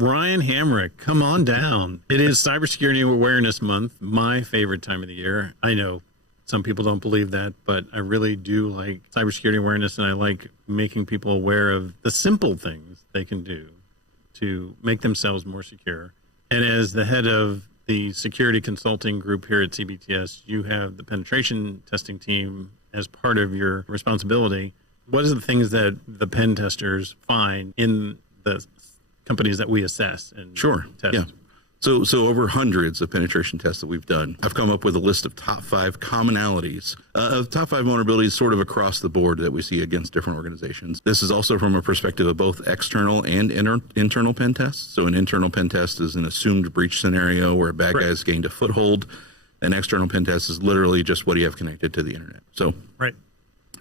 Ryan Hamrick, come on down. It is Cybersecurity Awareness Month, my favorite time of the year. I know some people don't believe that, but I really do like cybersecurity awareness, and I like making people aware of the simple things they can do to make themselves more secure. And as the head of the security consulting group here at CBTS, you have the penetration testing team as part of your responsibility. What are the things that the pen testers find in the companies that we assess and test? Yeah. So over hundreds of penetration tests that we've done, I've come up with a list of top 5 commonalities of top 5 vulnerabilities sort of across the board that we see against different organizations. This is also from a perspective of both external and internal pen tests. So an internal pen test is an assumed breach scenario where a bad guy has gained a foothold. An external pen test is literally just what do you have connected to the internet. So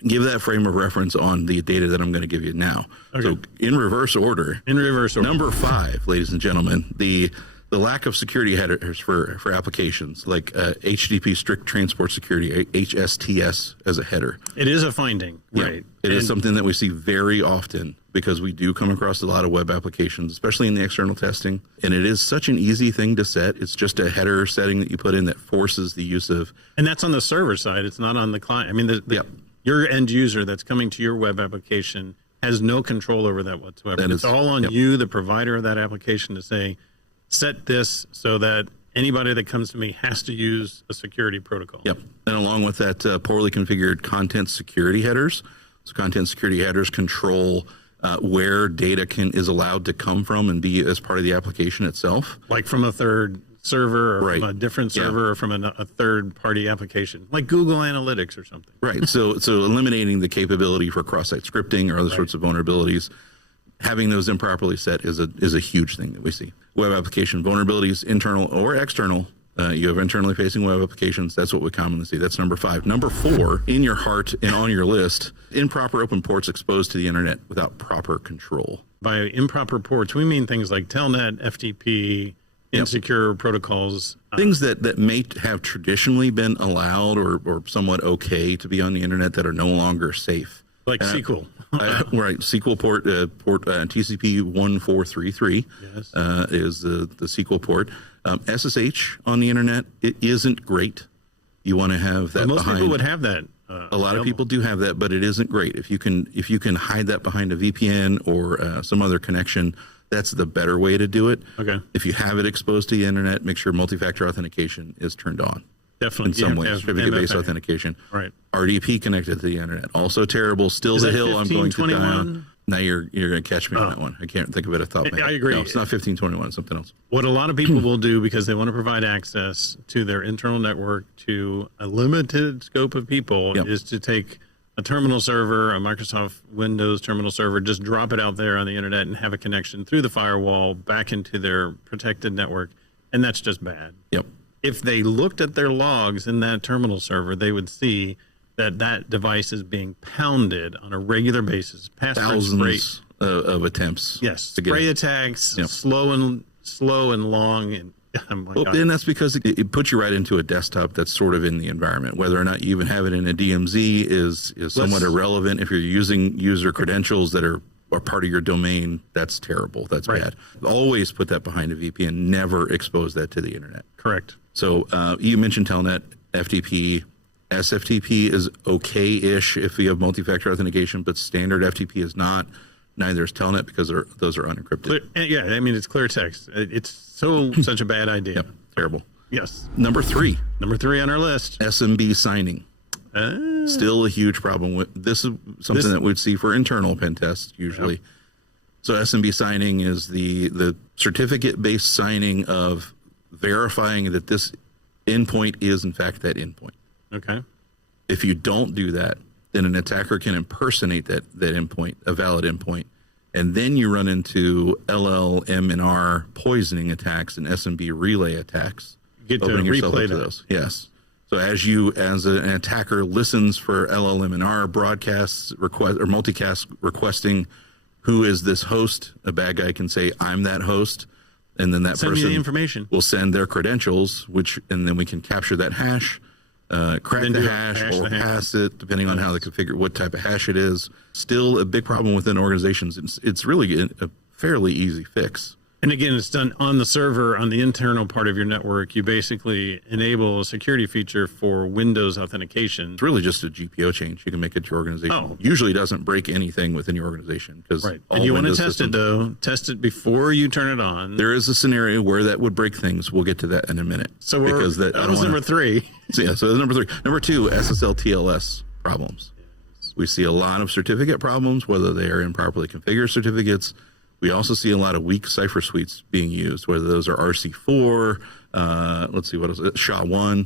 give that frame of reference on the data that I'm going to give you now. Okay. So in reverse order. Number 5, ladies and gentlemen, the lack of security headers for applications like HTTP strict transport security, HSTS as a header. It is a finding, right? It is something that we see very often because we do come across a lot of web applications, especially in the external testing. And it is such an easy thing to set. It's just a header setting that you put in that forces the use of. And that's on the server side. It's not on the client. I mean, your end user that's coming to your web application has no control over that whatsoever. It's all on you, the provider of that application, to say, set this so that anybody that comes to me has to use a security protocol. Yep. And along with that, poorly configured content security headers. So content security headers control where data is allowed to come from and be as part of the application itself. Like from a third server or from a different server or from a third-party application, like Google Analytics or something. Right. So eliminating the capability for cross-site scripting or other sorts of vulnerabilities. Having those improperly set is a huge thing that we see. Web application vulnerabilities, internal or external. You have internally facing web applications. That's what we commonly see. That's number 5. Number 4, in your heart and on your list, improper open ports exposed to the internet without proper control. By improper ports, we mean things like Telnet, FTP, insecure protocols. Things that may have traditionally been allowed or somewhat okay to be on the internet that are no longer safe. Like SQL. Right. SQL port TCP 1433 is the SQL port. SSH on the internet, it isn't great. You want to have that. Most people would have that. A lot of people do have that, but it isn't great. If you can hide that behind a VPN or some other connection, that's the better way to do it. Okay. If you have it exposed to the internet, make sure multi-factor authentication is turned on. Definitely. In some ways, certificate-based authentication. Right. RDP connected to the internet. Also terrible. Still the hill I'm going to die on. Now you're going to catch me on that one. I can't think of it off the top of my head. I agree. No, it's not 1521. It's something else. What a lot of people will do because they want to provide access to their internal network to a limited scope of people is to take a terminal server, a Microsoft Windows terminal server, just drop it out there on the internet and have a connection through the firewall back into their protected network. And that's just bad. Yep. If they looked at their logs in that terminal server, they would see that device is being pounded on a regular basis. Thousands of attempts. Yes, spray attacks, slow and long. And and that's because it puts you right into a desktop that's sort of in the environment. Whether or not you even have it in a DMZ is somewhat irrelevant. If you're using user credentials that are part of your domain, that's terrible. That's bad. Always put that behind a VPN. Never expose that to the internet. Correct. So you mentioned Telnet, FTP. SFTP is okay-ish if you have multi-factor authentication, but standard FTP is not. Neither is Telnet because those are unencrypted. I mean, it's clear text. It's such a bad idea. Yep, terrible. Yes. Number 3 on our list. SMB signing. Still a huge problem. This is something that we'd see for internal pen tests usually. Yep. So SMB signing is the certificate-based signing of verifying that this endpoint is in fact that endpoint. Okay. If you don't do that, then an attacker can impersonate that endpoint, a valid endpoint, and then you run into LLM&R poisoning attacks and SMB relay attacks. Get to replay those. Yes. So as an attacker listens for LLM&R broadcasts or multicast requesting who is this host, a bad guy can say, I'm that host. And then that person will send their credentials, and then we can capture that hash, crack the hash or pass it, depending on how they configure what type of hash it is. Still a big problem within organizations. It's really a fairly easy fix. And again, it's done on the server, on the internal part of your network. You basically enable a security feature for Windows authentication. It's really just a GPO change. You can make it to your organization. Oh. Usually doesn't break anything within your organization. Right. And you want to test it, though. Test it before you turn it on. There is a scenario where that would break things. We'll get to that in a minute. So that was number 3. So that's number 3. Number 2, SSL TLS problems. We see a lot of certificate problems, whether they are improperly configured certificates. We also see a lot of weak cipher suites being used, whether those are RC4, let's see, what is it, SHA-1.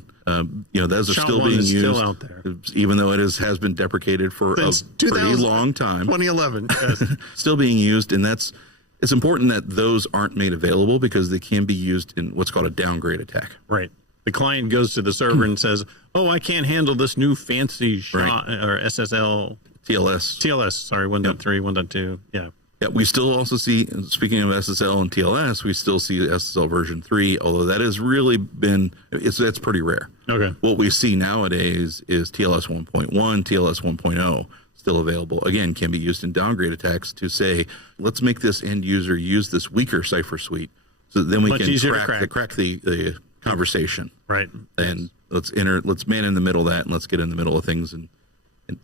Those are still being used. Still out there. Even though it has been deprecated for a pretty long time. 2011. Yes. Still being used, and it's important that those aren't made available because they can be used in what's called a downgrade attack. Right. The client goes to the server and says, "Oh, I can't handle this new fancy or SSL TLS. Sorry, 1.3, 1.2. Yeah." Yeah, we still also see, speaking of SSL and TLS, we still see SSL version 3, although that has really been, that's pretty rare. Okay. What we see nowadays is TLS 1.1, TLS 1.0 still available. Again, can be used in downgrade attacks to say, let's make this end user use this weaker cipher suite so that then we Much can crack the conversation. Right. And let's man in the middle of that, and let's get in the middle of things and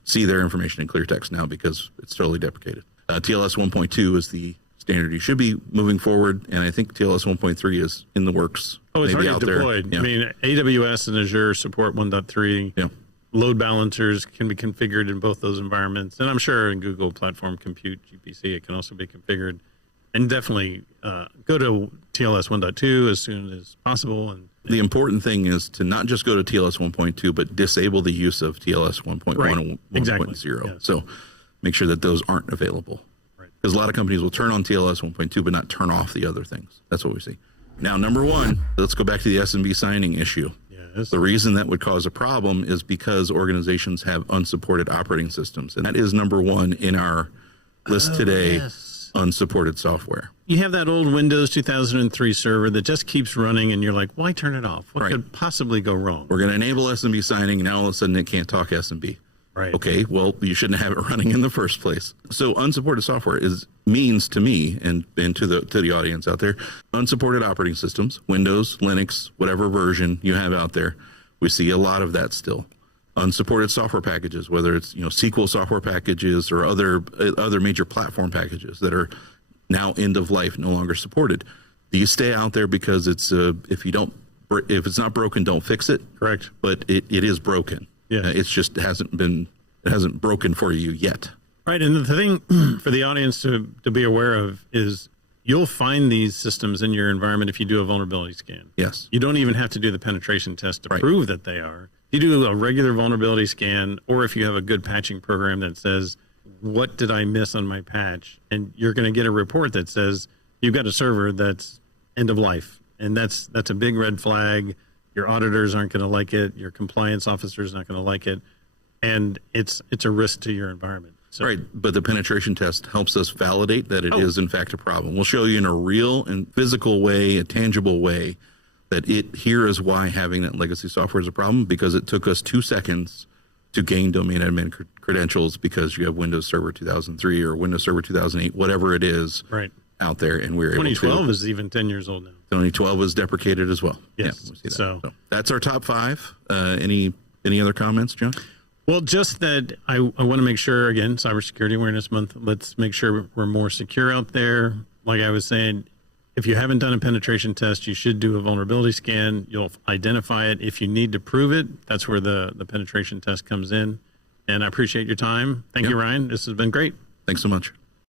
see their information in clear text now because it's totally deprecated. TLS 1.2 is the standard you should be moving forward, and I think TLS 1.3 is in the works. Oh, it's already deployed. Yeah. I mean, AWS and Azure support 1.3. Yeah. Load balancers can be configured in both those environments, and I'm sure in Google Platform Compute, GPC, it can also be configured. And definitely go to TLS 1.2 as soon as possible. And the important thing is to not just go to TLS 1.2, but disable the use of TLS 1.1 and 1.0. Exactly. Yes. So make sure that those aren't available. Right. Because a lot of companies will turn on TLS 1.2, but not turn off the other things. That's what we see. Now, number 1, let's go back to the SMB signing issue. Yes. The reason that would cause a problem is because organizations have unsupported operating systems. And that is number 1 in our list today. Yes. Unsupported software. You have that old Windows 2003 server that just keeps running, and you're like, why turn it off? What could possibly go wrong? We're going to enable SMB signing, and now all of a sudden it can't talk SMB. Right. Okay, well, you shouldn't have it running in the first place. So unsupported software means to me and to the audience out there, unsupported operating systems, Windows, Linux, whatever version you have out there. We see a lot of that still. Unsupported software packages, whether it's SQL software packages or other major platform packages that are now end of life, no longer supported. These stay out there because it's if it's not broken, don't fix it. Correct. But it is broken. Yeah, it's just hasn't broken for you yet. Right, and the thing for the audience to be aware of is you'll find these systems in your environment if you do a vulnerability scan. Yes. You don't even have to do the penetration test to prove that they are. You do a regular vulnerability scan, or if you have a good patching program that says, what did I miss on my patch? And you're going to get a report that says you've got a server that's end of life. And that's a big red flag. Your auditors aren't going to like it. Your compliance officer is not going to like it. And it's a risk to your environment. So, right, but the penetration test helps us validate that it is in fact a problem. We'll show you in a real and physical way, a tangible way, that here is why having that legacy software is a problem, because it took us 2 seconds to gain domain admin credentials because you have Windows Server 2003 or Windows Server 2008, whatever it is out there, and we're able to. 2012 is even 10 years old now. 2012 is deprecated as well. Yes. Yeah, we see that. So that's our top 5. Any other comments, John? Well, just that I want to make sure, again, Cybersecurity Awareness Month, let's make sure we're more secure out there. Like I was saying, if you haven't done a penetration test, you should do a vulnerability scan. You'll identify it. If you need to prove it, that's where the penetration test comes in. And I appreciate your time. Thank you, Ryan. This has been great. Thanks so much.